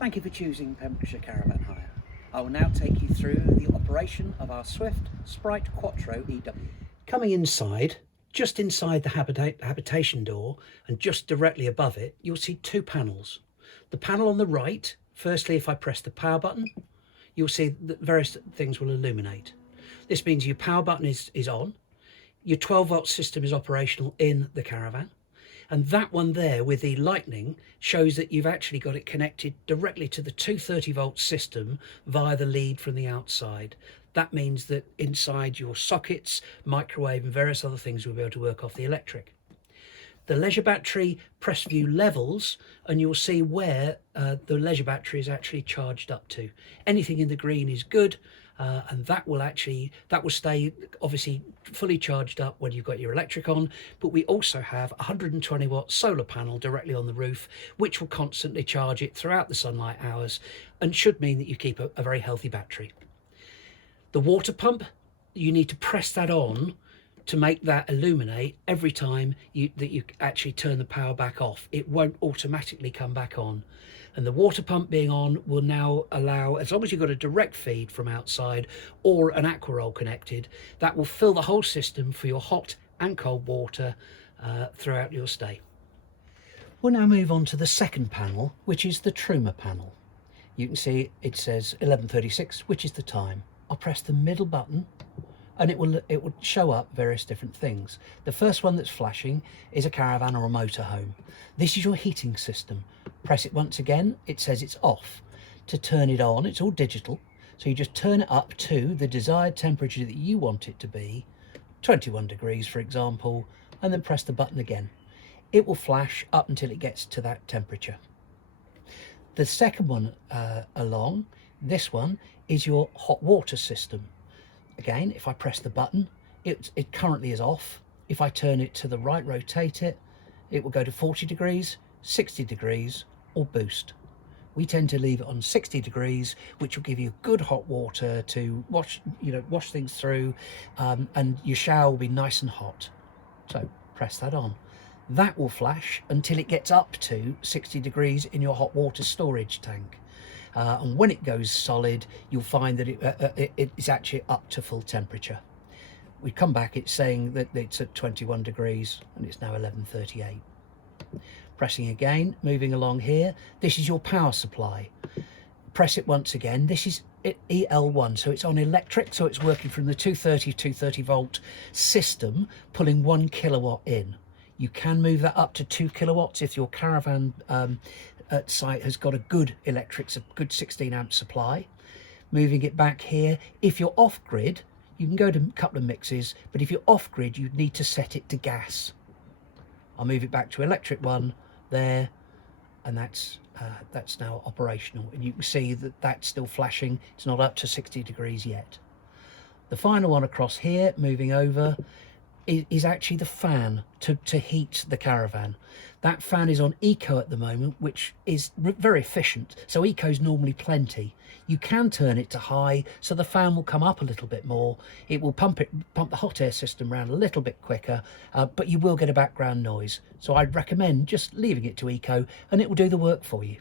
Thank you for choosing Pembrokeshire Caravan Hire. I will now take you through the operation of our Swift Sprite Quattro EW. Coming inside, just inside the habitation door and just directly above it, you'll see two panels. The panel on the right, firstly, if I press the power button, you'll see that various things will illuminate. This means your power button is on, your 12-volt system is operational in the caravan, and that one there with the lightning shows that you've actually got it connected directly to the 230-volt system via the lead from the outside. That means that inside your sockets, microwave and various other things will be able to work off the electric. The leisure battery, press view levels, and you'll see where the leisure battery is actually charged up to. Anything in the green is good, and that will stay obviously fully charged up when you've got your electric on. But we also have a 120-watt solar panel directly on the roof, which will constantly charge it throughout the sunlight hours and should mean that you keep a very healthy battery. The water pump, you need to press that on to make that illuminate every time that you actually turn the power back off. It won't automatically come back on. And the water pump being on will now allow, as long as you've got a direct feed from outside or an aqua roll connected, that will fill the whole system for your hot and cold water throughout your stay. We'll now move on to the second panel, which is the Truma panel. You can see it says 11:36, which is the time. I'll press the middle button and it will show up various different things. The first one that's flashing is a caravan or a motorhome. This is your heating system. Press it once again, it says it's off. To turn it on, it's all digital, so you just turn it up to the desired temperature that you want it to be, 21 degrees for example, and then press the button again. It will flash up until it gets to that temperature. The second one along, this one, is your hot water system. Again, if I press the button, it currently is off. If I turn it to the right, rotate it, it will go to 40 degrees, 60 degrees, or boost. We tend to leave it on 60 degrees, which will give you good hot water to wash things through, and your shower will be nice and hot. So press that on. That will flash until it gets up to 60 degrees in your hot water storage tank. And when it goes solid, you'll find that it is actually up to full temperature. We come back, it's saying that it's at 21 degrees and it's now 11:38. Pressing again, moving along here, this is your power supply. Press it once again. This is EL1, so it's on electric, so it's working from the 230 volt system, pulling 1 kilowatt in. You can move that up to 2 kilowatts if your caravan site has got a good electrics, a good 16 amp supply. Moving it back here, if you're off grid, you can go to a couple of mixes, but if you're off grid, you need to set it to gas. I'll move it back to electric one there, and that's now operational. And you can see that that's still flashing. It's not up to 60 degrees yet. The final one across here, moving over, is actually the fan to heat the caravan. That fan is on eco at the moment, which is very efficient. So eco is normally plenty. You can turn it to high, so the fan will come up a little bit more. It will pump the hot air system around a little bit quicker, but you will get a background noise. So I'd recommend just leaving it to eco, and it will do the work for you.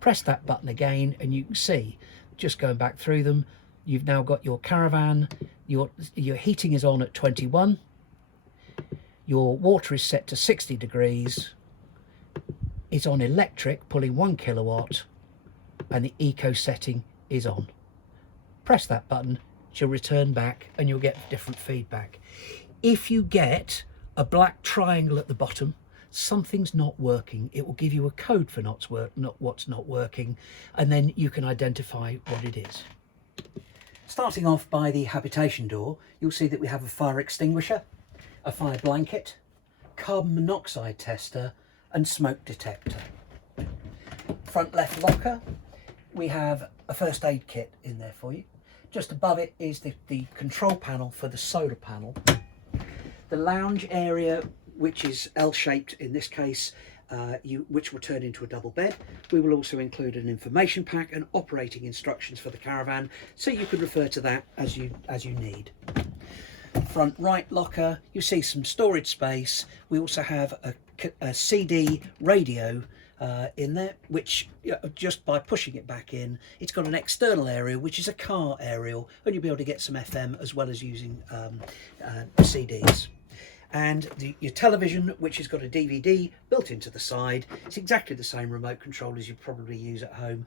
Press that button again, and you can see, just going back through them, you've now got your caravan. Your heating is on at 21. Your water is set to 60 degrees. It's on electric, pulling 1 kilowatt, and the eco setting is on. Press that button, she'll return back, and you'll get different feedback. If you get a black triangle at the bottom, something's not working. It will give you a code for what's not working, and then you can identify what it is. Starting off by the habitation door, you'll see that we have a fire extinguisher, a fire blanket, carbon monoxide tester, and smoke detector. Front left locker, we have a first aid kit in there for you. Just above it is the control panel for the solar panel. The lounge area, which is L-shaped in this case, which will turn into a double bed. We will also include an information pack and operating instructions for the caravan, so you can refer to that as you need. Front right locker, you see some storage space. We also have a CD radio in there, which just by pushing it back in, it's got an external aerial, which is a car aerial, and you'll be able to get some FM as well as using CDs. And your television, which has got a DVD built into the side. It's exactly the same remote control as you probably use at home.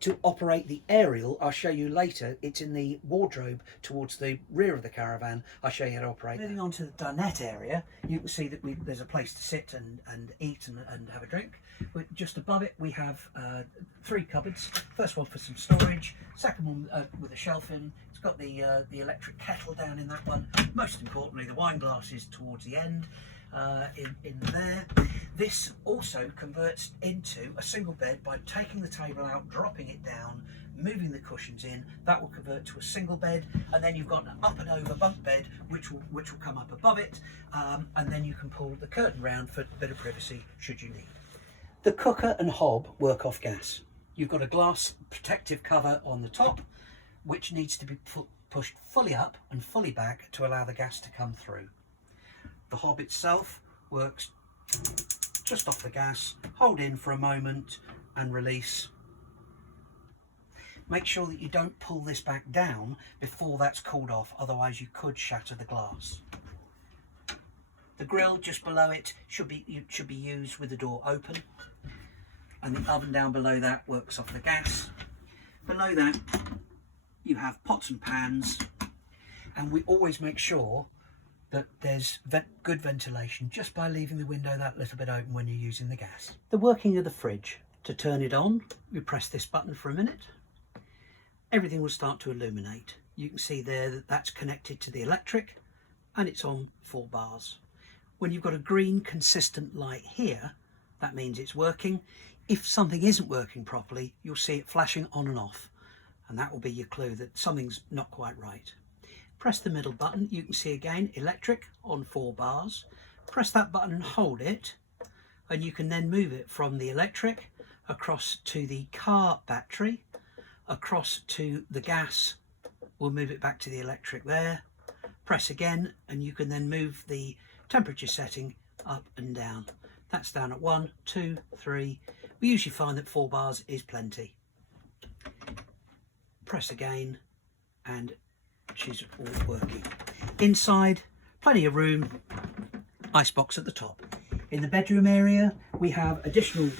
To operate the aerial, I'll show you later, it's in the wardrobe towards the rear of the caravan. I'll show you how to operate. Moving on to the dinette area, you can see that there's a place to sit and eat and have a drink. Just above it we have 3 cupboards. First one for some storage, second one with a shelf in. It's got the electric kettle down in that one. Most importantly, the wine glasses towards the end in there. This also converts into a single bed by taking the table out, dropping it down, moving the cushions in. That will convert to a single bed, and then you've got an up and over bunk bed which will come up above it, and then you can pull the curtain round for a bit of privacy should you need. The cooker and hob work off gas. You've got a glass protective cover on the top, which needs to be pushed fully up and fully back to allow the gas to come through. The hob itself works just off the gas. Hold in for a moment and release. Make sure that you don't pull this back down before that's cooled off, otherwise you could shatter the glass. The grill just below it should be used with the door open, and the oven down below that works off the gas. Below that you have pots and pans, and we always make sure that there's good ventilation just by leaving the window that little bit open when you're using the gas. The working of the fridge. To turn it on, you press this button for a minute. Everything will start to illuminate. You can see there that that's connected to the electric, and it's on 4 bars. When you've got a green consistent light here, that means it's working. If something isn't working properly, you'll see it flashing on and off, and that will be your clue that something's not quite right. Press the middle button. You can see again electric on 4 bars. Press that button and hold it, and you can then move it from the electric across to the car battery, across to the gas. We'll move it back to the electric there. Press again, and you can then move the temperature setting up and down. That's down at 1, 2, 3. We usually find that 4 bars is plenty. Press again, and she's all working. Inside, plenty of room, icebox at the top. In the bedroom area, we have additional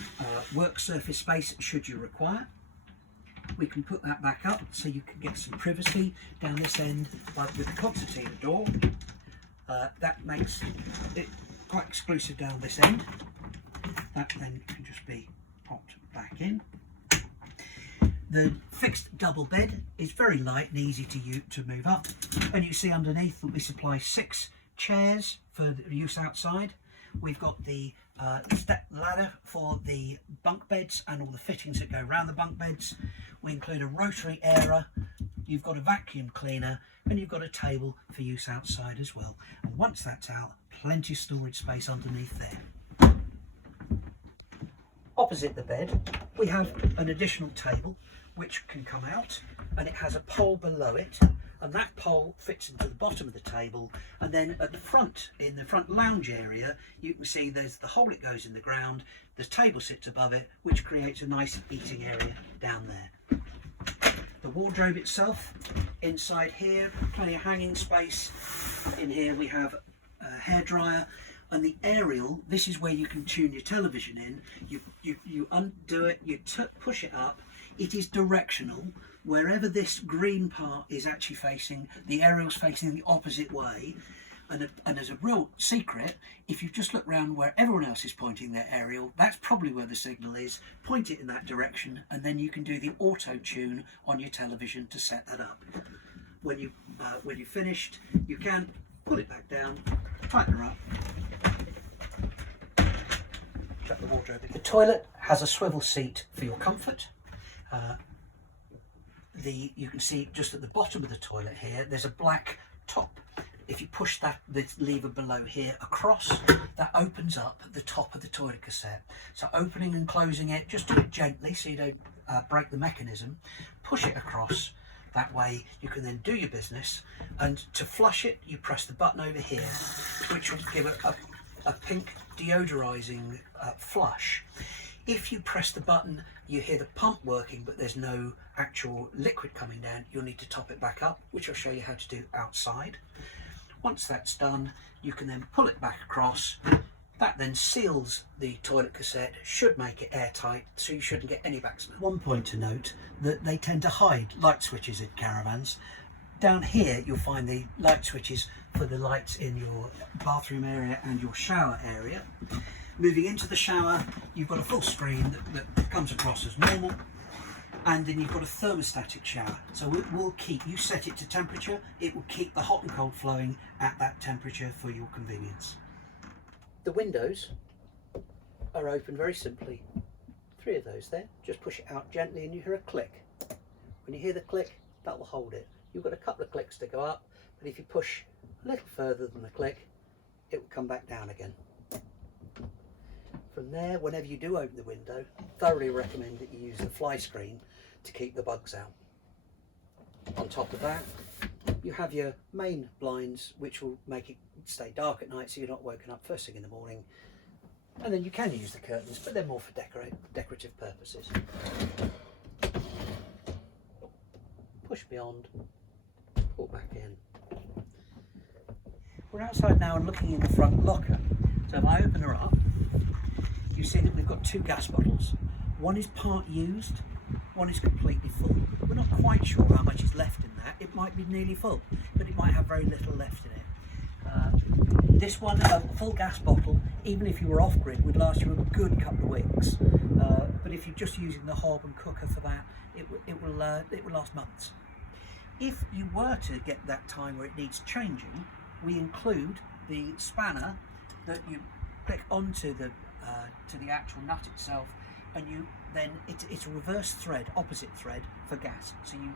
work surface space should you require. We can put that back up so you can get some privacy down this end with the concertina door. That makes it quite exclusive down this end. That then can just be popped back in. The fixed double bed is very light and easy to move up, and you see underneath that we supply 6 chairs for use outside. We've got the step ladder for the bunk beds and all the fittings that go around the bunk beds. We include a rotary airer. You've got a vacuum cleaner, and you've got a table for use outside as well. And once that's out, plenty of storage space underneath there. Opposite the bed, we have an additional table which can come out, and it has a pole below it, and that pole fits into the bottom of the table. And then at the front, in the front lounge area, you can see there's the hole it goes in the ground. The table sits above it, which creates a nice eating area down there. The wardrobe itself, inside here, plenty of hanging space. In here we have a hairdryer, and the aerial, this is where you can tune your television in. You undo it, you push it up. It is directional. Wherever this green part is actually facing, the aerial's facing the opposite way. And as a real secret, if you just look around where everyone else is pointing their aerial, that's probably where the signal is. Point it in that direction, and then you can do the auto tune on your television to set that up. When you're finished, you can pull it back down, tighten her up, shut the wardrobe. The toilet has a swivel seat for your comfort. You can see just at the bottom of the toilet here, there's a black top. If you push this lever below here across, that opens up the top of the toilet cassette. So opening and closing it, just do it gently so you don't break the mechanism. Push it across, that way you can then do your business. And to flush it, you press the button over here, which will give it a pink deodorizing flush. If you press the button, you hear the pump working, but there's no actual liquid coming down, you'll need to top it back up, which I'll show you how to do outside. Once that's done, you can then pull it back across. That then seals the toilet cassette, should make it airtight, so you shouldn't get any back smell. One point to note, that they tend to hide light switches in caravans. Down here you'll find the light switches for the lights in your bathroom area and your shower area. Moving into the shower, you've got a full screen that comes across as normal, and then you've got a thermostatic shower. So it will keep, you set it to temperature, it will keep the hot and cold flowing at that temperature for your convenience. The windows are open very simply. 3 of those there. Just push it out gently and you hear a click. When you hear the click, that will hold it. You've got a couple of clicks to go up, but if you push a little further than a click, it will come back down again. From there, whenever you do open the window, thoroughly recommend that you use the fly screen to keep the bugs out. On top of that, you have your main blinds, which will make it stay dark at night so you're not woken up first thing in the morning. And then you can use the curtains, but they're more for decorative purposes. Push beyond, pull back in. We're outside now and looking in the front locker. So if I open her up, you see that we've got 2 gas bottles. One is part used, one is completely full. We're not quite sure how much is left in that. It might be nearly full, but it might have very little left in it. This one, a full gas bottle, even if you were off-grid, would last you a good couple of weeks. But if you're just using the hob and cooker for that, it will last months. If you were to get that time where it needs changing, we include the spanner that you click onto the to the actual nut itself, and you then it's a reverse thread, opposite thread for gas. So you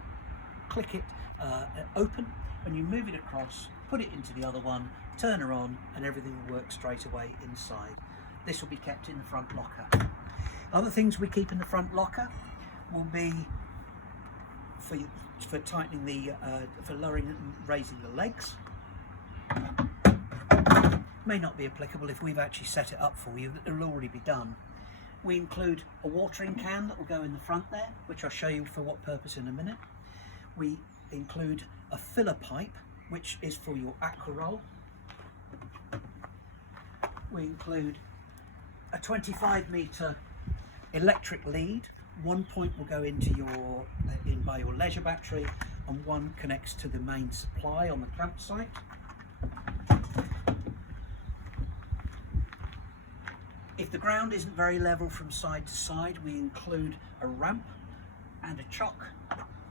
click it open and you move it across, put it into the other one, turn her on, and everything will work straight away inside. This will be kept in the front locker. Other things we keep in the front locker will be for tightening the for lowering and raising the legs. May not be applicable if we've actually set it up for you, it'll already be done. We include a watering can that will go in the front there, which I'll show you for what purpose in a minute. We include a filler pipe, which is for your aqua roll. We include a 25-metre electric lead. One point will go into your by your leisure battery, and one connects to the main supply on the campsite. If the ground isn't very level from side to side, we include a ramp and a chock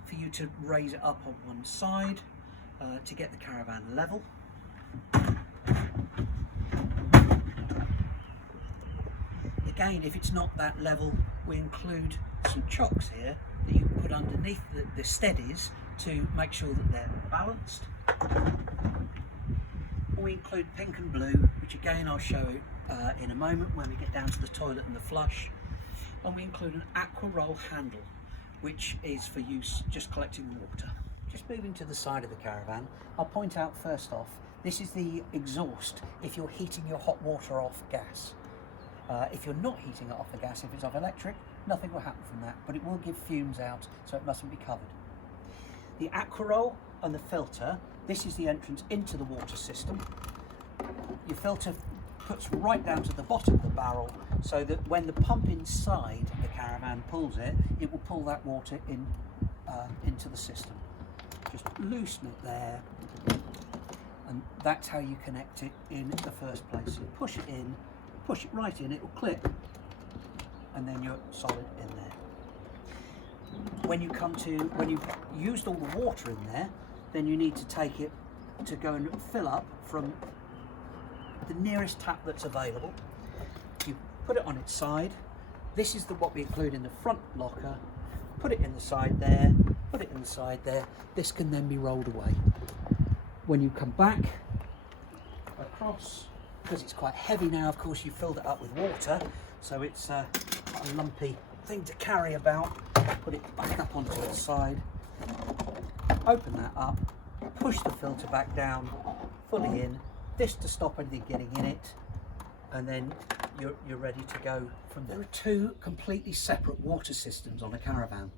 for you to raise it up on one side to get the caravan level. Again, if it's not that level, we include some chocks here that you can put underneath the steadies to make sure that they're balanced. We include pink and blue, which again I'll show in a moment when we get down to the toilet and the flush. And we include an aqua roll handle, which is for use just collecting water. Just moving to the side of the caravan, I'll point out first off, this is the exhaust if you're heating your hot water off gas. If you're not heating it off the gas, if it's off electric, nothing will happen from that, but it will give fumes out, so it mustn't be covered. The aqua roll and the filter, this is the entrance into the water system. Your filter puts right down to the bottom of the barrel, so that when the pump inside the caravan pulls it, it will pull that water in into the system. Just loosen it there, and that's how you connect it in the first place. So push it in, push it right in, it will click, and then you're solid in there. When you've used all the water in there, then you need to take it to go and fill up from the nearest tap that's available. You put it on its side. This is what we include in the front locker. Put it in the side there, put it in the side there. This can then be rolled away. When you come back across, because it's quite heavy now, of course you filled it up with water, so it's a lumpy thing to carry about. Put it back up onto the side, open that up, push the filter back down, fully in, this to stop anything getting in it, and then you're ready to go from there. There are two completely separate water systems on a caravan.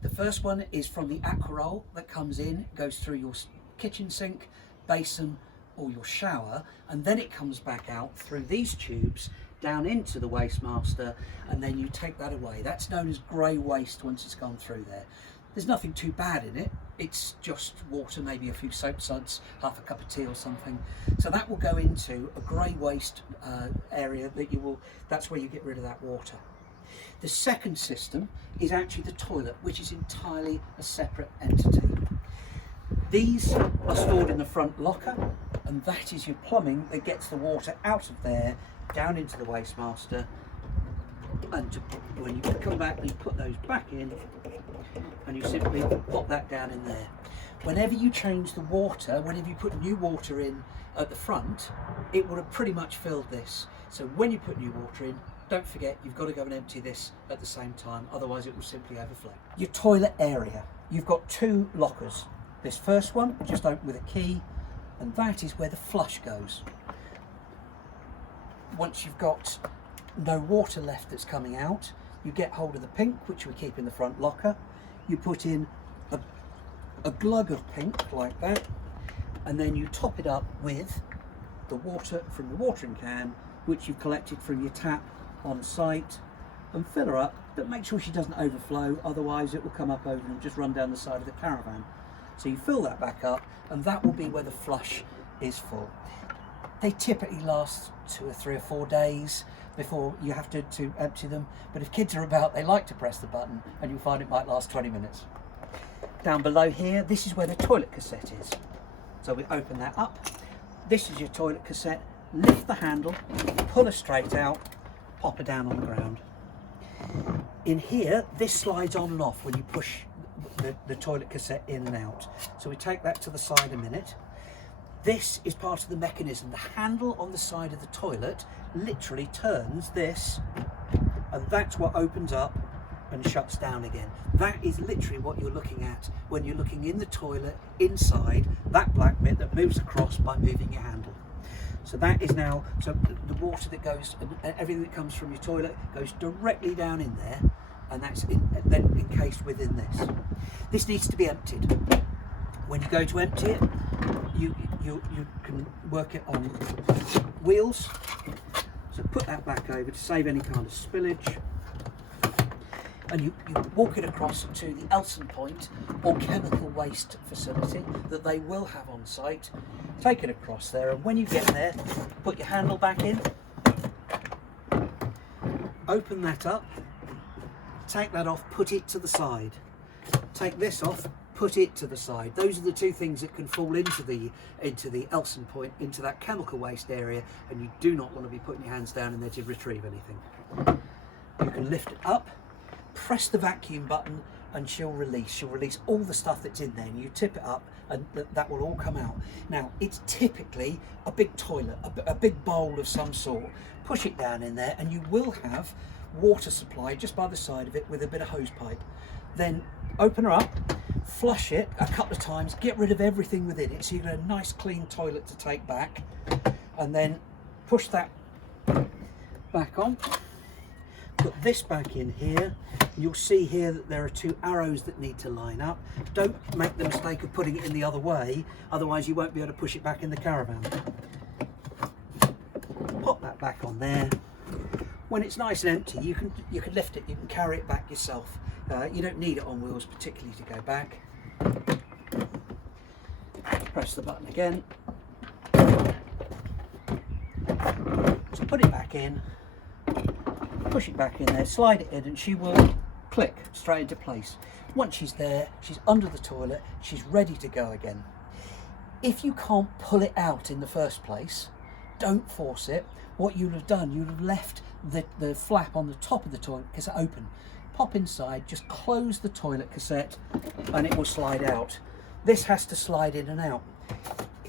The first one is from the aqua roll that comes in, goes through your kitchen sink, basin or your shower, and then it comes back out through these tubes down into the waste master, and then you take that away. That's known as grey waste once it's gone through there. There's nothing too bad in it. It's just water, maybe a few soap suds, half a cup of tea or something. So that will go into a grey waste area that's where you get rid of that water. The second system is actually the toilet, which is entirely a separate entity. These are stored in the front locker, and that is your plumbing that gets the water out of there, down into the waste master, and when you come back, you put those back in, and you simply pop that down in there. Whenever you change the water, whenever you put new water in at the front, it will have pretty much filled this. So when you put new water in, don't forget you've got to go and empty this at the same time, otherwise it will simply overflow. Your toilet area, you've got two lockers. This first one just open with a key, and that is where the flush goes. Once you've got no water left that's coming out, you get hold of the pink, which we keep in the front locker. You put in a glug of pink like that, and then you top it up with the water from the watering can, which you've collected from your tap on site, and fill her up, but make sure she doesn't overflow, otherwise it will come up over and just run down the side of the caravan. So you fill that back up, and that will be where the flush is full. They typically last 2 or 3 or 4 days before you have to empty them, but if kids are about, they like to press the button, and you'll find it might last 20 minutes. Down below here, this is where the toilet cassette is. So we open that up. This is your toilet cassette. Lift the handle, pull her straight out, pop her down on the ground. In here, this slides on and off when you push the toilet cassette in and out. So we take that to the side a minute. This is part of the mechanism. The handle on the side of the toilet literally turns this, and that's what opens up and shuts down again. That is literally what you're looking at when you're looking in the toilet, inside that black bit that moves across by moving your handle. So that is now, so the water that goes, and everything that comes from your toilet goes directly down in there, and that's then encased within this. This needs to be emptied. When you go to empty it, you can work it on wheels. So put that back over to save any kind of spillage. And you walk it across to the Elson point or chemical waste facility that they will have on site. Take it across there, and when you get there, put your handle back in, open that up, take that off, put it to the side. Take this off, put it to the side. Those are the two things that can fall into the Elson point, into that chemical waste area, and you do not want to be putting your hands down in there to retrieve anything. You can lift it up, press the vacuum button, and she'll release all the stuff that's in there, and you tip it up and that will all come out. Now it's typically a big toilet, a big bowl of some sort. Push it down in there, and you will have water supply just by the side of it with a bit of hose pipe. Then open her up, flush it a couple of times, get rid of everything within it so you've got a nice clean toilet to take back, and then push that back on. Put this back in here. You'll see here that there are 2 arrows that need to line up. Don't make the mistake of putting it in the other way, otherwise you won't be able to push it back in the caravan. Pop that back on there. When it's nice and empty, you can lift it, you can carry it back yourself. You don't need it on wheels particularly to go back. Press the button again. So put it back in. Push it back in there, slide it in, and she will click straight into place. Once she's there, she's under the toilet, she's ready to go again. If you can't pull it out in the first place, don't force it. What you'll have done, you'll have left the flap on the top of the toilet cassette open. Pop inside, just close the toilet cassette, and it will slide out. This has to slide in and out.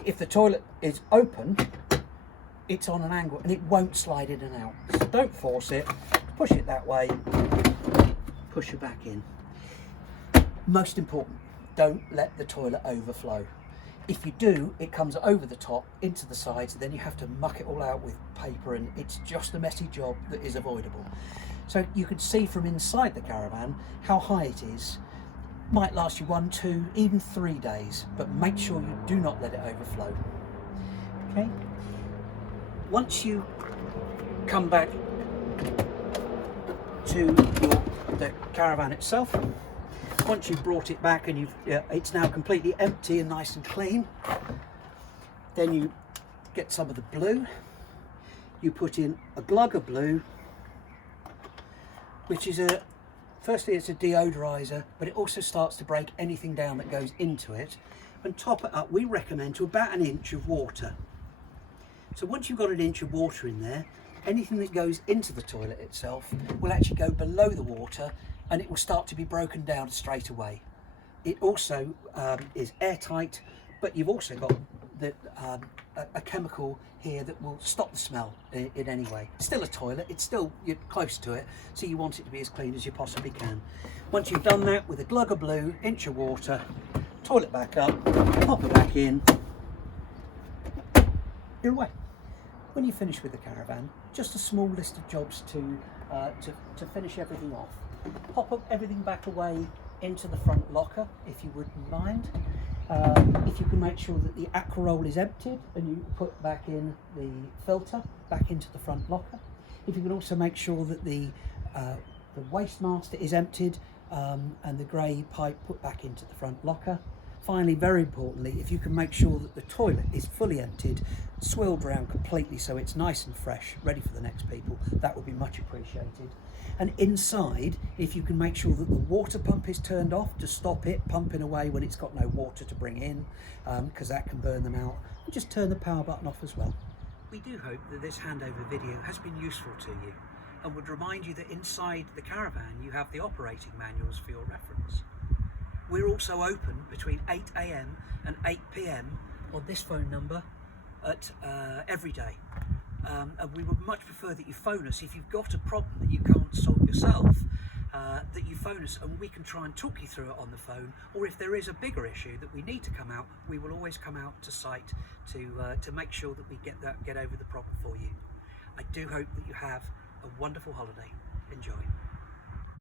If the toilet is open, it's on an angle and it won't slide in and out. So don't force it, push it that way, push it back in. Most important, don't let the toilet overflow. If you do, it comes over the top into the sides, and then you have to muck it all out with paper, and it's just a messy job that is avoidable. So you can see from inside the caravan how high it is. Might last you 1, 2, even 3 days, but make sure you do not let it overflow. Okay. Once you come back to the caravan itself, once you've brought it back and it's now completely empty and nice and clean, then you get some of the blue. You put in a glug of blue, which is firstly it's a deodorizer, but it also starts to break anything down that goes into it. And top it up, we recommend, to about 1 inch of water. So once you've got 1 inch of water in there, anything that goes into the toilet itself will actually go below the water, and it will start to be broken down straight away. It also is airtight, but you've also got a chemical here that will stop the smell in any way. It's still a toilet, it's still, you're close to it, so you want it to be as clean as you possibly can. Once you've done that, with a glug of blue, inch of water, toilet back up, pop it back in, you're away. When you finish with the caravan, just a small list of jobs to finish everything off. Pop up everything back away into the front locker, if you wouldn't mind. If you can make sure that the aqua roll is emptied, and you put back in the filter back into the front locker. If you can also make sure that the waste master is emptied, and the grey pipe put back into the front locker. Finally, very importantly, if you can make sure that the toilet is fully emptied, swilled round completely so it's nice and fresh, ready for the next people, that would be much appreciated. And inside, if you can make sure that the water pump is turned off to stop it pumping away when it's got no water to bring in, because that can burn them out, and just turn the power button off as well. We do hope that this handover video has been useful to you, and would remind you that inside the caravan you have the operating manuals for your reference. We're also open between 8 AM and 8 PM on this phone number every day. And we would much prefer that you phone us if you've got a problem that you can't solve yourself, that you phone us and we can try and talk you through it on the phone, or if there is a bigger issue that we need to come out, we will always come out to site to make sure that we get over the problem for you. I do hope that you have a wonderful holiday. Enjoy.